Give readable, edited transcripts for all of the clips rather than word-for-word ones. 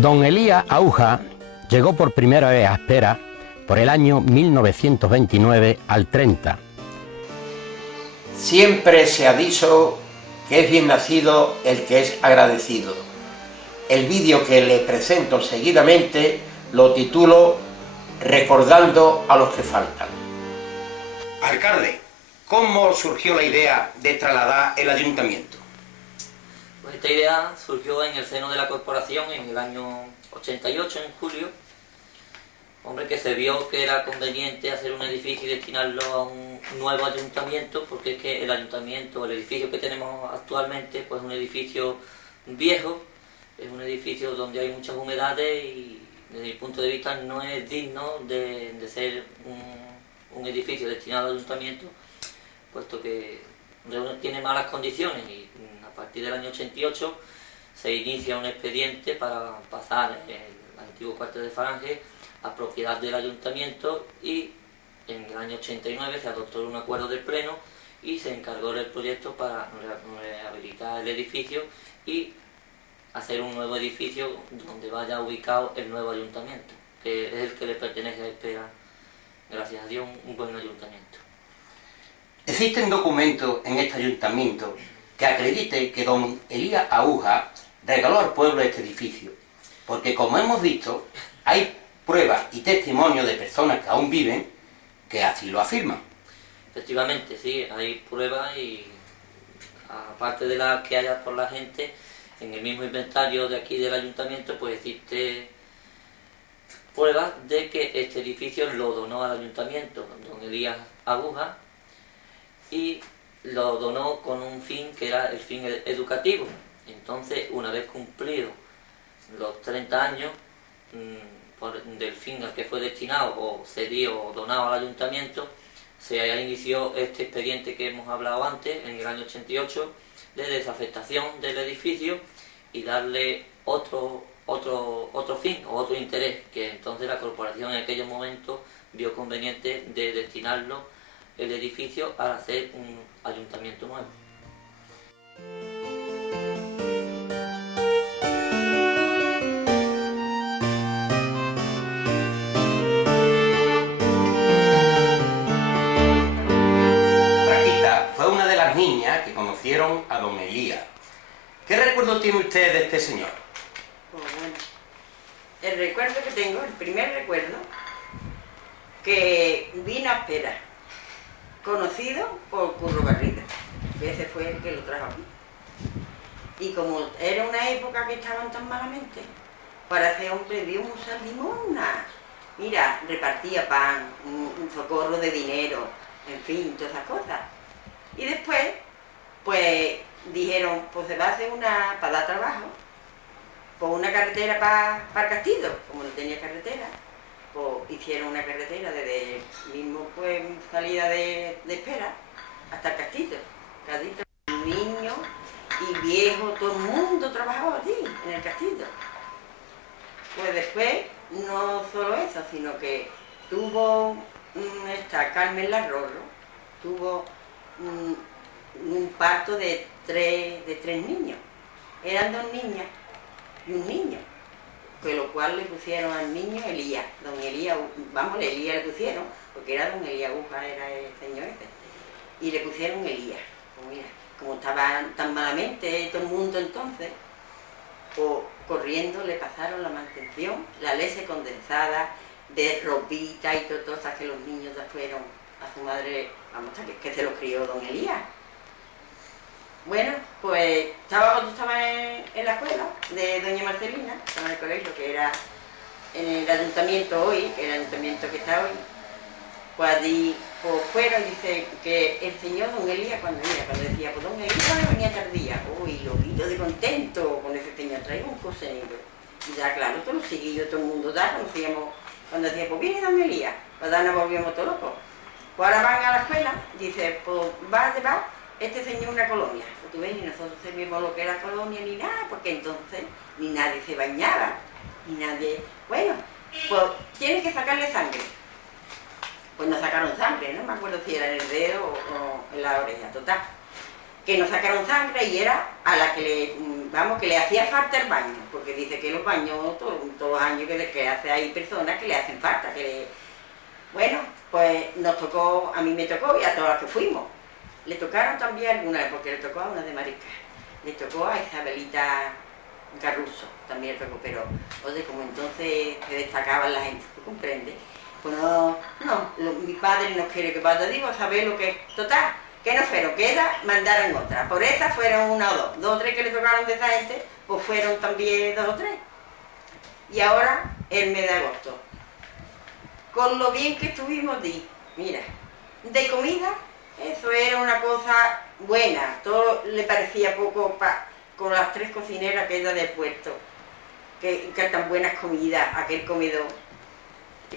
Don Elías Aújar llegó por primera vez a Aspera por el año 1929 al 30. Siempre se ha dicho que es bien nacido el que es agradecido. El vídeo que le presento seguidamente lo titulo Recordando a los que faltan. Alcalde, ¿cómo surgió la idea de trasladar el ayuntamiento? Pues esta idea surgió en el seno de la corporación en el año 88, en julio. Hombre, que se vio que era conveniente hacer un edificio y destinarlo a un nuevo ayuntamiento, porque es que el ayuntamiento, el edificio que tenemos actualmente, pues es un edificio viejo, es un edificio donde hay muchas humedades y desde mi punto de vista no es digno de ser un edificio destinado al ayuntamiento, puesto que tiene malas condiciones y a partir del año 88 se inicia un expediente para pasar el antiguo cuartel de Falange a propiedad del ayuntamiento y en el año 89 se adoptó un acuerdo del pleno y se encargó del proyecto para rehabilitar el edificio y hacer un nuevo edificio donde vaya ubicado el nuevo ayuntamiento, que es el que le pertenece a Aspera, gracias a Dios, un buen ayuntamiento. ¿Existen documentos en este ayuntamiento que acredite que don Elías Aújar regaló al pueblo este edificio? Porque como hemos visto, hay pruebas y testimonios de personas que aún viven que así lo afirman. Efectivamente, sí, hay pruebas y aparte de las que haya por la gente, en el mismo inventario de aquí del ayuntamiento pues existe pruebas de que este edificio lo donó al ayuntamiento don Elías Aújar y lo donó con un fin que era el fin educativo. Entonces, una vez cumplidos los 30 años del fin al que fue destinado o cedido o donado al ayuntamiento, se inició este expediente que hemos hablado antes, en el año 88, de desafectación del edificio y darle otro fin o otro interés, que entonces la corporación en aquellos momentos vio conveniente de destinarlo el edificio a hacer un ayuntamiento nuevo. Fraquita fue una de las niñas que conocieron a don Elías. ¿Qué recuerdo tiene usted de este señor? Pues bueno, el recuerdo que tengo, el primer recuerdo, que vino a Aspera, conocido por Curro Garrido, que ese fue el que lo trajo aquí. Y como era una época que estaban tan malamente, para ese hombre dio mucha limosna. Mira, repartía pan, un socorro de dinero, en fin, todas esas cosas. Y después, pues dijeron, pues se va a hacer para dar trabajo, pues una carretera para el Castillo, como no tenía carretera, pues hicieron una carretera desde mismo pues salida de Aspera hasta el Castillo. Castillo, niños y viejos, todo el mundo trabajaba allí, en el Castillo. Pues después, no solo eso, sino que tuvo esta Carmen Larrorro, tuvo un parto de tres niños. Eran 2 niñas y un niño, con lo cual le pusieron al niño Elías, don Elías, vamos, Elías le pusieron, porque era don Elías Aújar, era el señor ese, y le pusieron Elías. Pues mira, como estaba tan malamente todo el mundo entonces, pues corriendo le pasaron la mantención, la leche condensada, de ropita y todo, hasta que los niños ya fueron a su madre, vamos, que se los crió don Elías. Bueno, pues cuando estaba en la escuela de doña Marcelina, estaba en el colegio, que era en el ayuntamiento hoy, que es el ayuntamiento que está hoy, pues allí pues fueron, dice que el señor don Elías, cuando decía, pues don Elías venía tardía, uy, loquito de contento con ese señor, traía un cocinero. Y ya claro, todos los seguidos, todo el mundo ya conocíamos, cuando decía, pues viene don Elías, pues ya nos volvíamos todos locos. Pues ahora van a la escuela, dice, pues va a llevar este señor una colonia. Pues tú ves, ni nosotros sabíamos lo que era colonia ni nada, porque entonces ni nadie se bañaba, ni nadie... Bueno, pues tienes que sacarle sangre. Pues nos sacaron sangre, no me acuerdo si era en el dedo o en la oreja, total. que no sacaron sangre y era a la que le, vamos, que le hacía falta el baño, porque dice que los baños, todos los años que hace, hay personas que le hacen falta, bueno, pues nos tocó, a mí me tocó y a todas las que fuimos. Le tocaron también algunas, porque le tocó a una de Marica, le tocó a Isabelita Garruso, también le tocó, pero, oye, como entonces se destacaban la gente, ¿tú comprendes? Pues mi padre no quiere que vaya, digo, saber lo que es, total, que no fueron, que ella mandaron otra, por esa fueron una o dos o tres que le tocaron de esa gente, pues fueron también 2 o 3. Y ahora, el mes de agosto, con lo bien que estuvimos, mira, de comida, eso era una cosa buena, todo le parecía poco con las 3 cocineras que ella del puerto, que tan buenas comidas, aquel comedor,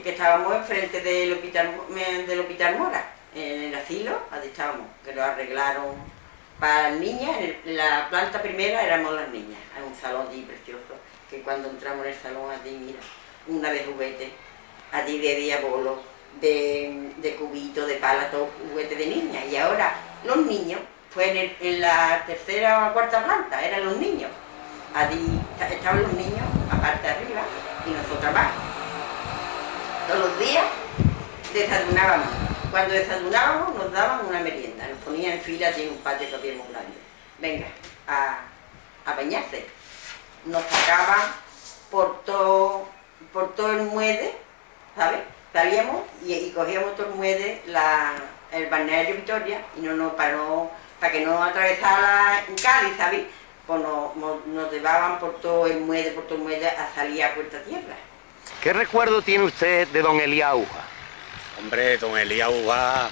que estábamos enfrente del hospital Mora, en el asilo, allí estábamos, que lo arreglaron para las niñas, en la planta primera éramos las niñas, hay un salón allí precioso, que cuando entramos en el salón allí, mira, una de juguetes, allí de diabolo, de cubito, de pala, todo juguete de niña. Y ahora los niños, fue en la 3ª o 4ª planta, eran los niños. Allí estaban los niños, aparte de arriba, y nosotros abajo. Todos los días desayunábamos. Cuando desayunábamos nos daban una merienda, nos ponían en fila allí en un patio que habíamos grande. Venga, a bañarse. Nos sacaban por todo el muelle, ¿sabes? Salíamos y cogíamos todo el muelle, el balneario Vitoria, y para que no atravesara en Cádiz, ¿sabes? Pues nos llevaban por todo el muelle a salir a Puerta Tierra. ¿Qué recuerdo tiene usted de don Elías Aúja? Hombre, don Elías Aúja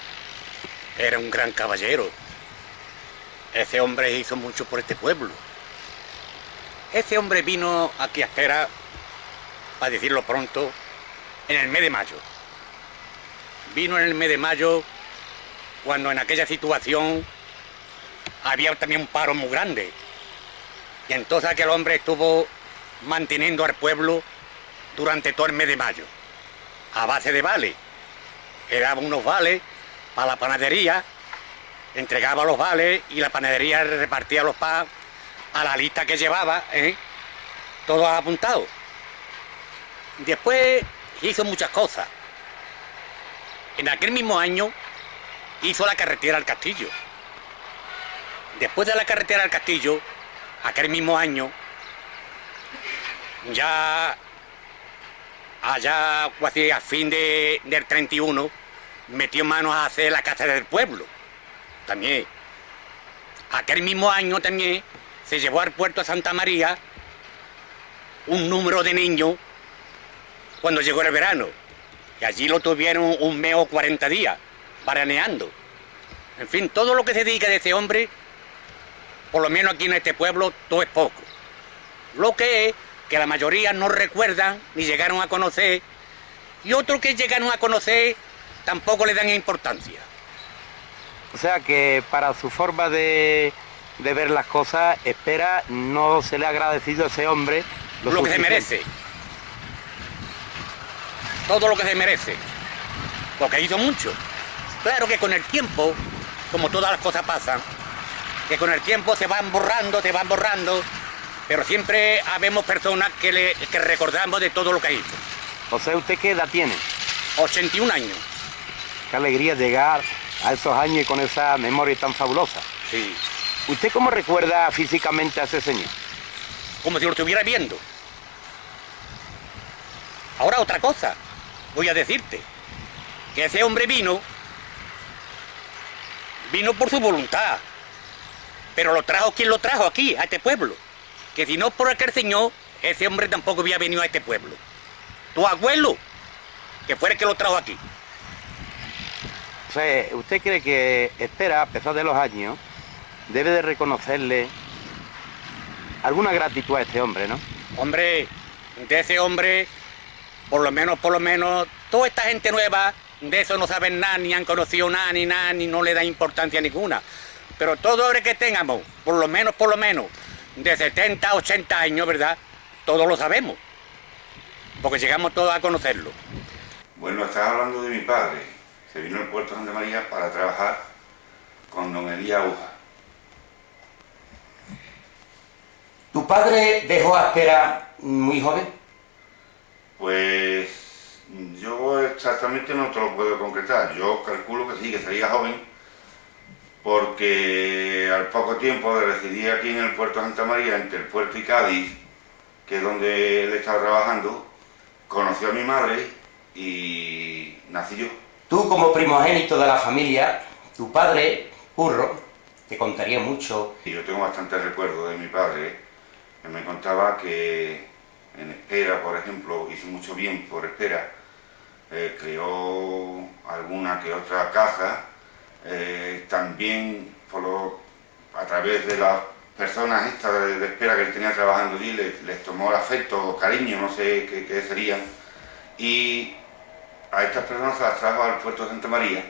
era un gran caballero. Ese hombre hizo mucho por este pueblo. Ese hombre vino aquí a Aspera, para decirlo pronto, en el mes de mayo. Vino en el mes de mayo cuando en aquella situación había también un paro muy grande. Y entonces aquel hombre estuvo manteniendo al pueblo durante todo el mes de mayo, a base de vales. Le daba unos vales para la panadería, entregaba los vales y la panadería repartía los pan a la lista que llevaba, todos apuntados. Después hizo muchas cosas. En aquel mismo año hizo la carretera al Castillo. Después de la carretera al Castillo, aquel mismo año, ya allá casi a fin del 31, metió manos a hacer la Casa del Pueblo. También. Aquel mismo año también se llevó al puerto de Santa María un número de niños cuando llegó el verano. Y allí lo tuvieron un mes o 40 días, veraneando. En fin, todo lo que se diga de ese hombre, por lo menos aquí en este pueblo, todo es poco. Lo que es que la mayoría no recuerdan ni llegaron a conocer, y otros que llegaron a conocer tampoco le dan importancia. O sea que para su forma de ver las cosas, Aspera no se le ha agradecido a ese hombre lo que se merece. Todo lo que se merece. Porque hizo mucho. Claro que con el tiempo, como todas las cosas pasan, que con el tiempo se van borrando, pero siempre habemos personas que recordamos de todo lo que hizo. O sea, ¿usted qué edad tiene? 81 años. Qué alegría llegar a esos años y con esa memoria tan fabulosa. Sí. ¿Usted cómo recuerda físicamente a ese señor? Como si lo estuviera viendo. Ahora otra cosa, voy a decirte, que ese hombre vino por su voluntad, pero lo trajo quien lo trajo aquí, a este pueblo, que si no por aquel señor, ese hombre tampoco había venido a este pueblo. Tu abuelo, que fue el que lo trajo aquí. O sea, ¿usted cree que Aspera, a pesar de los años, debe de reconocerle alguna gratitud a este hombre, ¿no? Hombre, de ese hombre, por lo menos, toda esta gente nueva, de eso no saben nada, ni han conocido nada, ni no le da importancia ninguna. Pero todo hombre que tengamos, por lo menos, de 70, 80 años, ¿verdad? Todos lo sabemos, porque llegamos todos a conocerlo. Bueno, estaba hablando de mi padre. Se vino al puerto de Santa María para trabajar con don Elías Aúja. padre dejó a Espera muy joven? Pues yo exactamente no te lo puedo concretar. Yo calculo que sí, que sería joven, porque al poco tiempo de residir aquí en el puerto de Santa María, entre el puerto y Cádiz, que es donde él estaba trabajando, conoció a mi madre y nací yo. Tú, como primogénito de la familia, tu padre, Curro, te contaría mucho. Y yo tengo bastantes recuerdos de mi padre, que me contaba que en Espera, por ejemplo, hizo mucho bien por Espera, creó alguna que otra casa, también a través de las personas estas de Espera que él tenía trabajando allí, les tomó el afecto, cariño, no sé qué serían, y a estas personas se las trajo al puerto de Santa María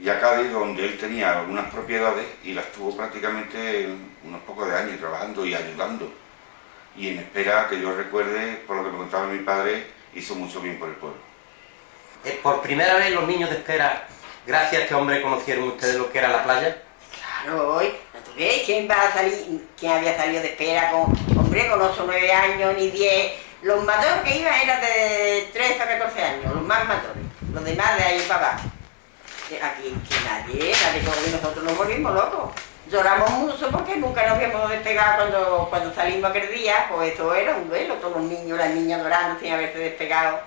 y a Cádiz, donde él tenía algunas propiedades y las tuvo prácticamente unos pocos de años trabajando y ayudando. Y en Espera, que yo recuerde, por lo que me contaba mi padre, hizo mucho bien por el pueblo. Por primera vez los niños de Espera, gracias a este hombre, conocieron ustedes lo que era la playa. Claro, hoy, ¿no tú ves? ¿Quién había salido de Espera con 8 o 9 años, ni 10? Los mayores que iban eran de 13 a 14 años, los más mayores. Los demás de ahí para abajo. Aquí nadie, todos nosotros nos volvimos locos. Lloramos mucho porque nunca nos habíamos despegado cuando salimos aquel día, pues eso era un duelo, todos los niños, las niñas llorando sin haberse despegado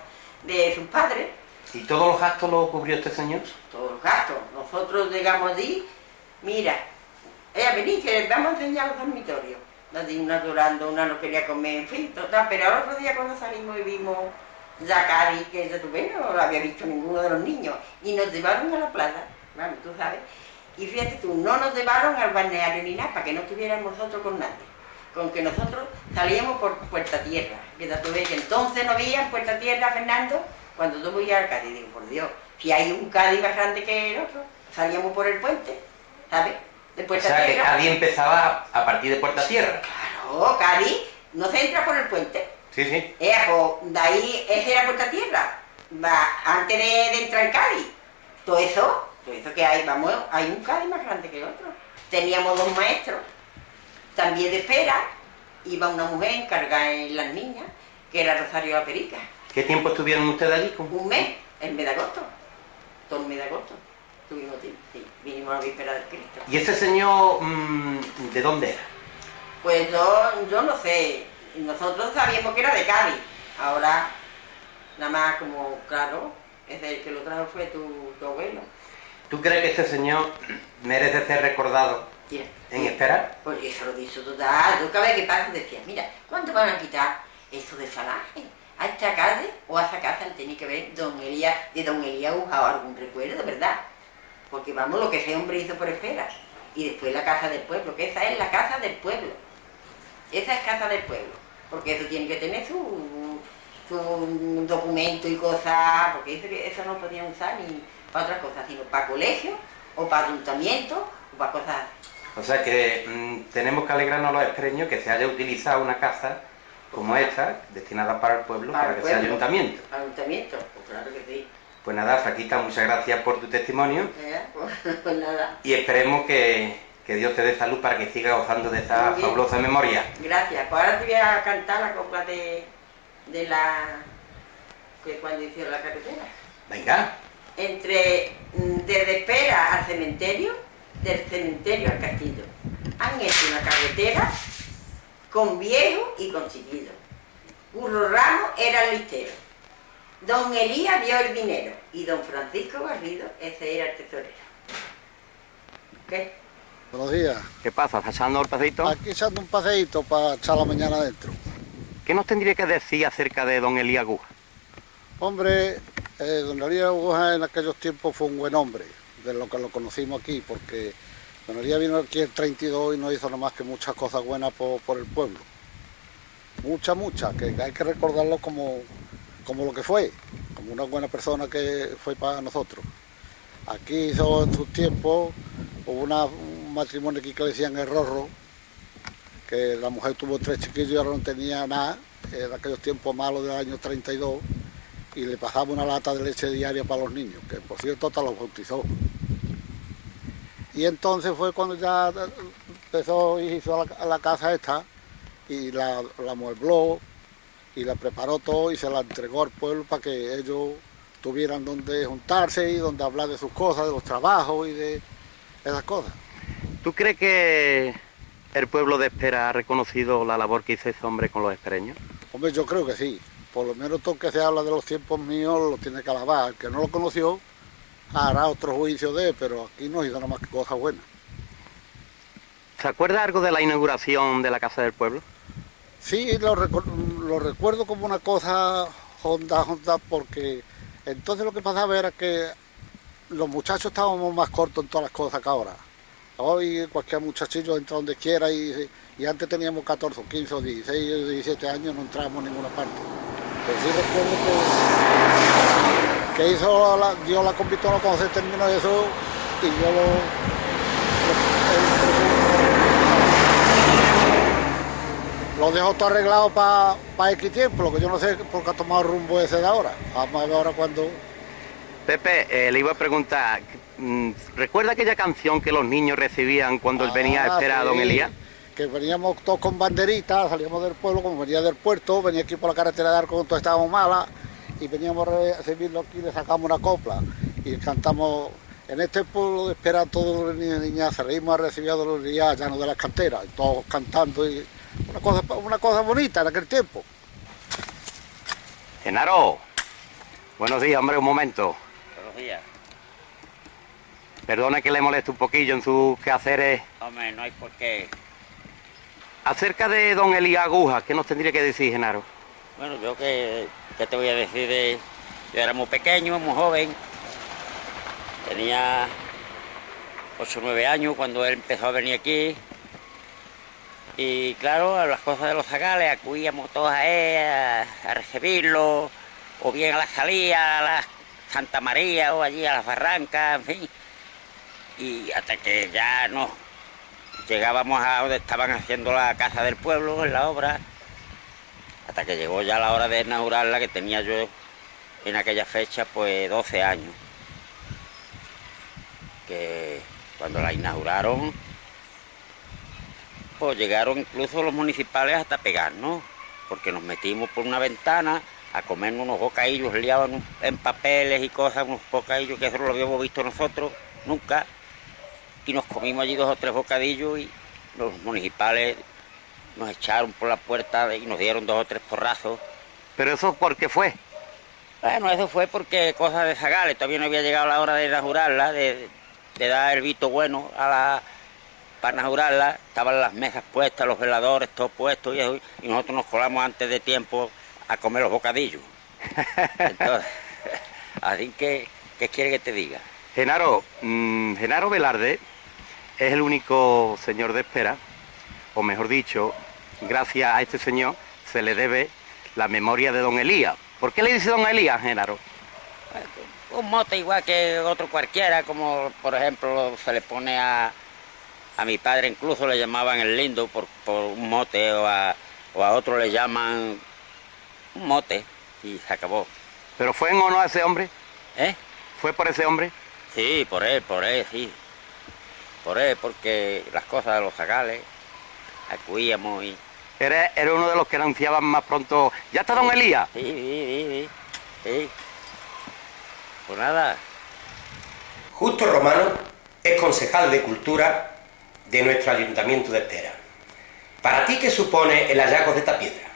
de sus padres. ¿Y todos los gastos los cubrió este señor? Todos los gastos. Nosotros llegamos allí, mira, vení que vamos a enseñar los dormitorios. Una llorando, una no quería comer, en fin, total, pero al otro día cuando salimos y vimos ya Cádiz, que ya tuve, no lo había visto ninguno de los niños, y nos llevaron a la playa, bueno, tú sabes, y fíjate tú, no nos llevaron al balneario ni nada, para que no estuviéramos nosotros con nadie, con que nosotros salíamos por Puerta Tierra, que ya tuve, que entonces no había en Puerta Tierra, Fernando, cuando yo voy al Cádiz, digo, por Dios, si hay un Cádiz más grande que el otro, salíamos por el puente, ¿sabes? De Puerta o sea, Tierra. que Cádiz empezaba a partir de Puerta Tierra. Claro, Cádiz no se entra por el puente. Sí, sí. Pues de ahí, esa era Puerta Tierra, antes de entrar en Cádiz. Todo eso que hay, vamos, hay un Cádiz más grande que el otro. Teníamos 2 maestros, también de Espera, iba una mujer encargada en las niñas, que era Rosario La Perica. ¿Qué tiempo estuvieron ustedes allí? Un mes, el mes de agosto, todo el mes de agosto. Tuvimos tiempo, sí, vinimos a la víspera del Cristo. ¿Y ese señor de dónde era? Pues yo no sé, nosotros sabíamos que era de Cádiz, ahora nada más como, claro, es el que lo trajo fue tu abuelo. ¿Tú crees que este señor merece ser recordado Mira, en Espera? pues eso lo dicho total, yo cada vez que paso decía, mira, ¿cuánto van a quitar eso de salaje? A esta calle o a esa casa tiene que ver de don Elías Ujao, algún recuerdo, ¿verdad? Porque vamos, lo que ese hombre hizo por Espera. Y después la casa del pueblo, que esa es la casa del pueblo. Esa es casa del pueblo. Porque eso tiene que tener su documento y cosas, porque dice que eso no podían usar ni para otras cosas, sino para colegio, o para ayuntamiento, o para cosas así. O sea que tenemos que alegrarnos los extreños que se haya utilizado una casa como esta, destinada para el pueblo, para que sea ayuntamiento. Ayuntamiento, pues claro que sí. Pues nada, Fraquita, muchas gracias por tu testimonio Pues nada. y esperemos que Dios te dé salud para que sigas gozando de esta Muy bien. fabulosa memoria. Gracias. Pues ahora te voy a cantar la copla de la... que cuando hicieron la carretera. Venga. Desde Espera al cementerio, del cementerio al castillo, han hecho una carretera con viejo y con chiquillo. Curro Ramos era el listero. Don Elías dio el dinero y don Francisco Garrido, ese era el tesorero. ¿Qué? Buenos días. ¿Qué pasa? ¿Estás echando el paseíto? Aquí echando un paseíto para echar la mañana adentro. ¿Qué nos tendría que decir acerca de don Elías Aguja? Hombre, don Elías Aguja en aquellos tiempos fue un buen hombre, de lo que lo conocimos aquí, porque don Elías vino aquí en el 32 y no hizo nada más que muchas cosas buenas por el pueblo. Muchas, que hay que recordarlo como lo que fue, como una buena persona que fue para nosotros. Aquí hizo en sus tiempos, hubo un matrimonio aquí que le decían el Rorro, que la mujer tuvo 3 chiquillos y ahora no tenía nada, en aquellos tiempos malos del año 32, y le pasaba una lata de leche diaria para los niños, que por cierto hasta los bautizó. Y entonces fue cuando ya empezó y hizo la casa esta, y la amuebló y la preparó todo y se la entregó al pueblo para que ellos tuvieran donde juntarse y donde hablar de sus cosas, de los trabajos y de esas cosas. ¿Tú crees que el pueblo de Espera ha reconocido la labor que hizo ese hombre con los espereños? Hombre, yo creo que sí. Por lo menos todo que se habla de los tiempos míos lo tiene que alabar. El que no lo conoció hará otro juicio de él, pero aquí no hizo nada más que cosas buenas. ¿Se acuerda algo de la inauguración de la Casa del Pueblo? Sí, lo recuerdo como una cosa honda, porque entonces lo que pasaba era que los muchachos estábamos más cortos en todas las cosas que ahora. Hoy cualquier muchachillo entra donde quiera y antes teníamos 14, 15, 16, 17 años, no entrábamos en ninguna parte. Pero sí recuerdo que hizo Dios la convirtió cuando se terminó eso y yo lo dejo todo arreglado para X tiempo, lo que yo no sé por qué ha tomado rumbo ese de ahora. Vamos a ver ahora cuando... Pepe, le iba a preguntar, ¿recuerda aquella canción que los niños recibían cuando él venía a esperar a don Elías? Que veníamos todos con banderitas, salíamos del pueblo, como venía del puerto, venía aquí por la carretera de Arco cuando estábamos malas, y veníamos a recibirlo aquí y le sacamos una copla. Y cantamos, en este pueblo de Espera todos los niños y niñas se reímos a recibir a los días llanos de las canteras, todos cantando, y una cosa bonita en aquel tiempo. Genaro, buenos días, hombre, un momento. Buenos días. Perdone que le moleste un poquillo en sus quehaceres. Hombre, no hay por qué. Acerca de don Elías Aguja, ¿qué nos tendría que decir, Genaro? Bueno, yo qué te voy a decir yo era muy pequeño, muy joven. Tenía 8 o 9 años cuando él empezó a venir aquí. Y claro, a las cosas de los zagales acudíamos todos a él a recibirlo, o bien a la salida, a la Santa María, o allí a las barrancas, en fin. Y hasta que ya nos llegábamos a donde estaban haciendo la casa del pueblo, en la obra, hasta que llegó ya la hora de inaugurarla, que tenía yo en aquella fecha pues 12 años. Que cuando la inauguraron, pues llegaron incluso los municipales hasta pegarnos, porque nos metimos por una ventana a comernos unos bocadillos liados en papeles y cosas, unos bocadillos que eso no lo habíamos visto nosotros nunca, y nos comimos allí 2 o 3 bocadillos y los municipales nos echaron por la puerta y nos dieron 2 o 3 porrazos. ¿Pero eso por qué fue? Bueno, eso fue porque cosas de zagales, todavía no había llegado la hora de inaugurarla, de dar el visto bueno para inaugurarla. Estaban las mesas puestas, los veladores, todo puestos, y nosotros nos colamos antes de tiempo a comer los bocadillos. Entonces, así que, ¿qué quiere que te diga? Genaro, Genaro Velarde es el único señor de Espera, o mejor dicho, gracias a este señor se le debe la memoria de don Elías. ¿Por qué le dice don Elías, Genaro? Un mote igual que otro cualquiera, como por ejemplo se le pone a mi padre, incluso le llamaban el lindo por un mote, o a otro le llaman un mote, y se acabó. ¿Pero fue en honor a ese hombre? ¿Eh? ¿Fue por ese hombre? Sí, por él, sí. Por él, porque las cosas de los zagales acudíamos y... Era uno de los que anunciaban más pronto. ¿Ya está don Elías? Sí. Pues nada. Justo Romano es concejal de Cultura de nuestro Ayuntamiento de Espera. ¿Para ti qué supone el hallazgo de esta piedra?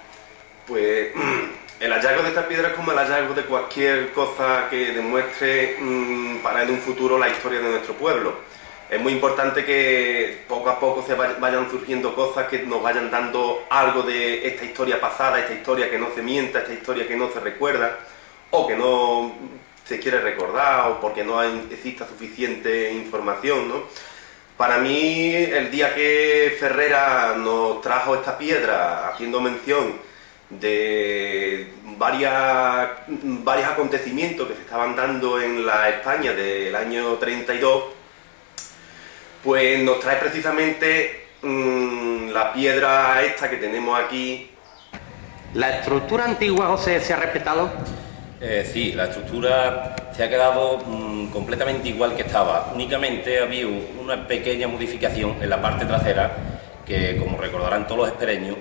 Pues el hallazgo de esta piedra es como el hallazgo de cualquier cosa que demuestre para en un futuro la historia de nuestro pueblo. Es muy importante que poco a poco se vayan surgiendo cosas que nos vayan dando algo de esta historia pasada, esta historia que no se mienta, esta historia que no se recuerda, o que no se quiere recordar, o porque no exista suficiente información, ¿no? Para mí, el día que Ferrera nos trajo esta piedra, haciendo mención de varios acontecimientos que se estaban dando en la España del año 32, pues nos trae precisamente la piedra esta que tenemos aquí. ¿La estructura antigua, José, se ha respetado? Sí, la estructura se ha quedado completamente igual que estaba. Únicamente había una pequeña modificación en la parte trasera que, como recordarán todos los espereños,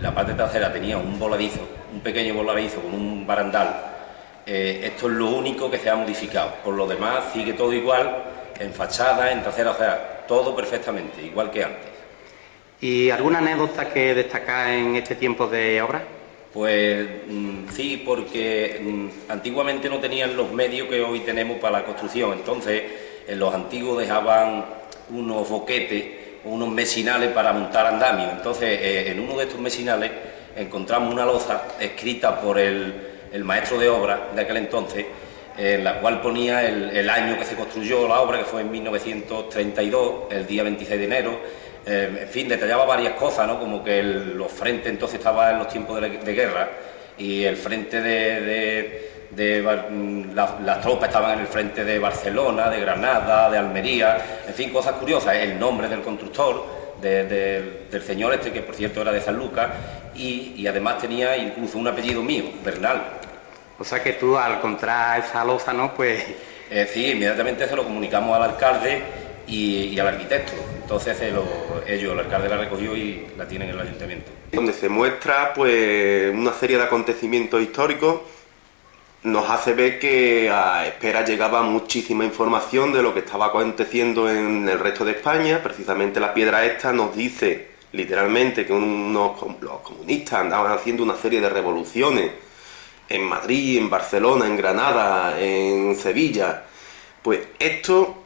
la parte trasera tenía un voladizo, un pequeño voladizo con un barandal. Esto es lo único que se ha modificado. Por lo demás sigue todo igual, en fachada, en trasera, o sea, todo perfectamente, igual que antes. ¿Y alguna anécdota que destaca en este tiempo de obra? Pues sí, porque antiguamente no tenían los medios que hoy tenemos para la construcción. Entonces, los antiguos dejaban unos boquetes, unos mesinales para montar andamios. Entonces, en uno de estos mesinales encontramos una loza escrita por el maestro de obra de aquel entonces, en la cual ponía el año que se construyó la obra, que fue en 1932, el día 26 de enero. En fin, detallaba varias cosas, ¿no? Como que los frentes entonces estaban en los tiempos de guerra y el frente las tropas estaban en el frente de Barcelona, de Granada, de Almería, en fin, cosas curiosas. El nombre del constructor, del señor este, que por cierto era de San Lucas, y además tenía incluso un apellido mío, Bernal. O sea que tú, al encontrar esa loza, ¿no? Pues... sí, inmediatamente se lo comunicamos al alcalde y al arquitecto. Entonces el alcalde la recogió y la tiene en el ayuntamiento. Donde se muestra pues una serie de acontecimientos históricos, nos hace ver que a Espera llegaba muchísima información de lo que estaba aconteciendo en el resto de España. Precisamente la piedra esta nos dice literalmente que los comunistas andaban haciendo una serie de revoluciones en Madrid, en Barcelona, en Granada, en Sevilla. Pues esto,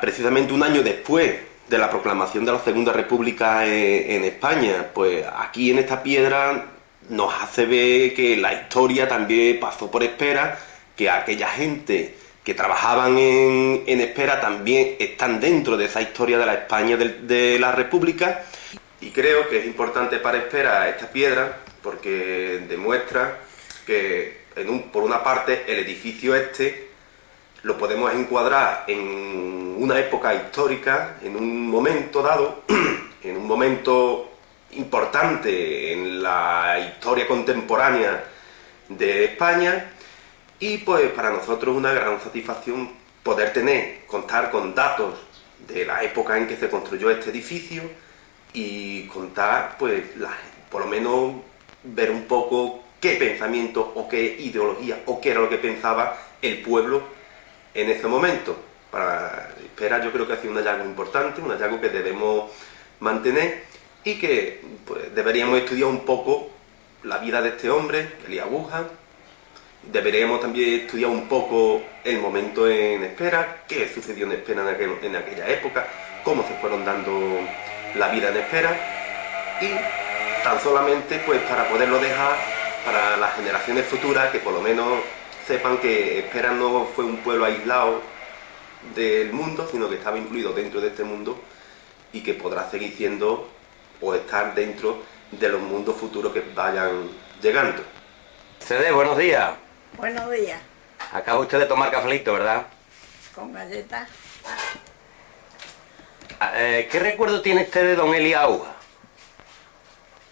precisamente un año después de la proclamación de la Segunda República en España, pues aquí en esta piedra nos hace ver que la historia también pasó por Espera, que aquella gente que trabajaban en Espera también están dentro de esa historia de la España de la República. Y creo que es importante para Espera esta piedra porque demuestra que por una parte el edificio este lo podemos encuadrar en una época histórica, en un momento dado, en un momento importante en la historia contemporánea de España, y pues para nosotros una gran satisfacción poder contar con datos de la época en que se construyó este edificio y contar, pues, por lo menos ver un poco qué pensamiento o qué ideología o qué era lo que pensaba el pueblo en ese momento. Para Espera yo creo que ha sido un hallazgo importante, un hallazgo que debemos mantener y que pues, deberíamos estudiar un poco la vida de este hombre, Elías Aguja. Deberíamos también estudiar un poco el momento en Espera, qué sucedió en Espera en aquella época, cómo se fueron dando la vida en Espera, y tan solamente pues para poderlo dejar para las generaciones futuras, que por lo menos sepan que Espera no fue un pueblo aislado del mundo, sino que estaba incluido dentro de este mundo y que podrá seguir siendo o estar dentro de los mundos futuros que vayan llegando. Cede, buenos días. Buenos días. Acaba usted de tomar cafelito, ¿verdad? Con galletas. ¿Qué recuerdo tiene usted de don Elías Aguja?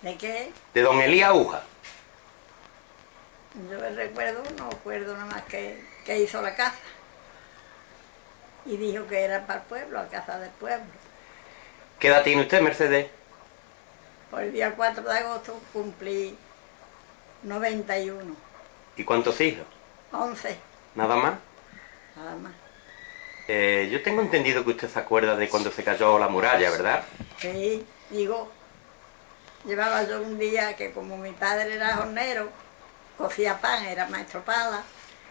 ¿De qué? De don Elías Aguja. Yo no recuerdo nada más que hizo la casa. Y dijo que era para el pueblo, la casa del pueblo. ¿Qué edad tiene usted, Mercedes? Por el día 4 de agosto cumplí 91. ¿Y cuántos hijos? 11, ¿Nada más? nada más. Yo tengo entendido que usted se acuerda de cuando se cayó la muralla, ¿verdad? Sí, digo, llevaba yo un día que como mi padre era jornero, cocía pan, era maestro pala,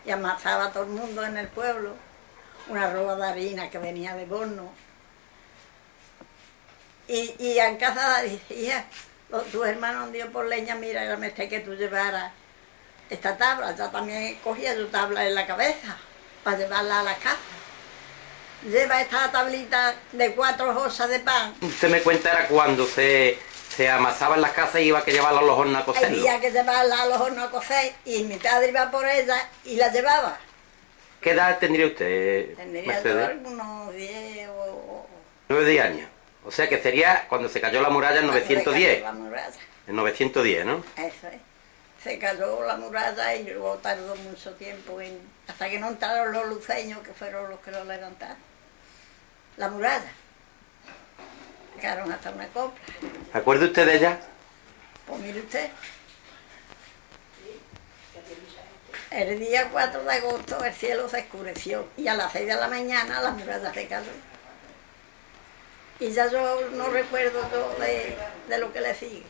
y amasaba a todo el mundo en el pueblo, una roba de harina que venía de Borno. Y en casa decía, tus hermanos han ido por leña, mira, era menester que tú llevaras esta tabla. Yo también cogía tu tabla en la cabeza para llevarla a la casa. Lleva esta tablita de 4 hosas de pan. Usted me cuenta era cuando se amasaba en las casas y iba a que llevarla a los hornos a cocerlo. Había que llevarla a los hornos a cocer y mi padre iba por ella y la llevaba. ¿Qué edad tendría usted, Tendría yo Mercedes? algunos 10 o... 9 años. O sea que sería cuando se cayó la muralla en 910. La muralla. En 910, ¿no? Eso es. Se cayó la muralla y luego tardó mucho tiempo hasta que no entraron los luceños, que fueron los que lo levantaron. La muralla. Llegaron hasta una copla. ¿Acuerda usted de ella? Pues mire usted, el día 4 de agosto el cielo se oscureció y a las 6 de la mañana las murallas se cayeron. Y ya yo no recuerdo de lo que le sigue.